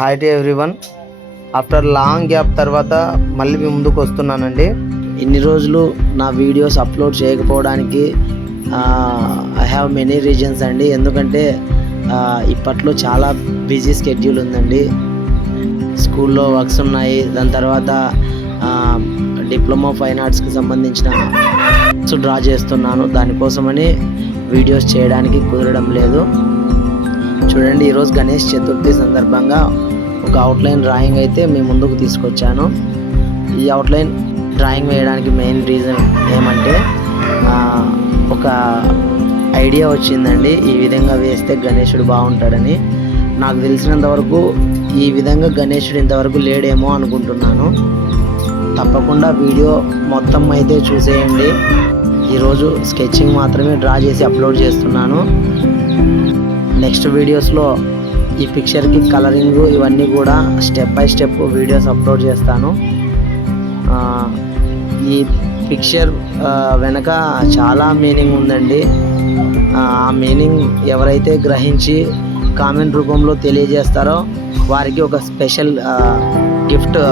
Hi to everyone. After long gap తర్వాత మళ్ళీ మీ ముందుకు వస్తున్నానండి. ఇన్ని రోజులు నా వీడియోస్ అప్లోడ్ చేయకపోవడానికి ఐ హ్యావ్ మెనీ రీజన్స్ అండి. ఎందుకంటే ఇప్పట్లో చాలా బిజీ స్కెడ్యూల్ ఉందండి. స్కూల్లో వర్క్స్ ఉన్నాయి, దాని తర్వాత డిప్లొమా ఫైన్ ఆర్ట్స్కి సంబంధించిన డ్రా చేస్తున్నాను. దానికోసమని వీడియోస్ చేయడానికి కుదరడం లేదు. చూడండి, ఈరోజు గణేష్ చతుర్థి సందర్భంగా ఒక అవుట్లైన్ డ్రాయింగ్ అయితే మీ ముందుకు తీసుకొచ్చాను. ఈ అవుట్లైన్ డ్రాయింగ్ వేయడానికి మెయిన్ రీజన్ ఏమంటే ఒక ఐడియా వచ్చిందండి. ఈ విధంగా వేస్తే గణేశుడు బాగుంటాడని. నాకు తెలిసినంత వరకు ఈ విధంగా గణేశుడు ఇంతవరకు లేడేమో అనుకుంటున్నాను. తప్పకుండా వీడియో మొత్తం అయితే చూసేయండి. ఈరోజు స్కెచింగ్ మాత్రమే డ్రా చేసి అప్లోడ్ చేస్తున్నాను. నెక్స్ట్ వీడియోస్లో ఈ పిక్చర్కి కలరింగ్ ఇవన్నీ కూడా step by step videos upload చేస్తాను. ఈ పిక్చర్ వెనక చాలా మీనింగ్ ఉందండి. ఆ మీనింగ్ ఎవరైతే గ్రహించి కామెంట్ రూపంలో తెలియజేస్తారో వారికి ఒక స్పెషల్ గిఫ్ట్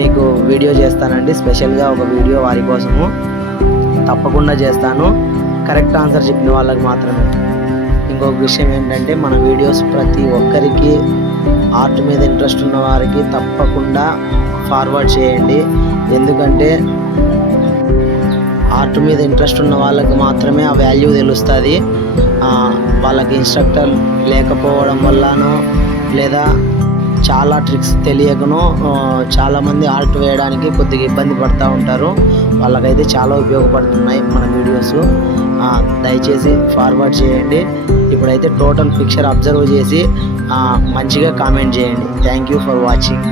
మీకు వీడియో చేస్తానండి. స్పెషల్గా ఒక వీడియో వారి కోసము తప్పకుండా చేస్తాను, కరెక్ట్ ఆన్సర్ చెప్పిన వాళ్ళకి మాత్రమే. ఇంకొక విషయం ఏంటంటే, మన వీడియోస్ ప్రతి ఒక్కరికి ఆర్ట్ మీద ఇంట్రెస్ట్ ఉన్న వారికి తప్పకుండా ఫార్వర్డ్ చేయండి. ఎందుకంటే ఆర్ట్ మీద ఇంట్రెస్ట్ ఉన్న వాళ్ళకి మాత్రమే ఆ వాల్యూ తెలుస్తుంది. వాళ్ళకి ఇన్స్ట్రక్టర్ లేకపోవడం వల్లనో లేదా చాలా ట్రిక్స్ తెలియకనో చాలామంది ఆర్ట్ వేయడానికి కొద్దిగా ఇబ్బంది పడుతూ ఉంటారు. వాళ్ళకైతే చాలా ఉపయోగపడుతున్నాయి మన వీడియోస్. దయచేసి ఫార్వర్డ్ చేయండి. ఇప్పుడైతే టోటల్ పిక్చర్ అబ్జర్వ్ చేసి మంచిగా కామెంట్ చేయండి. Thank you for watching.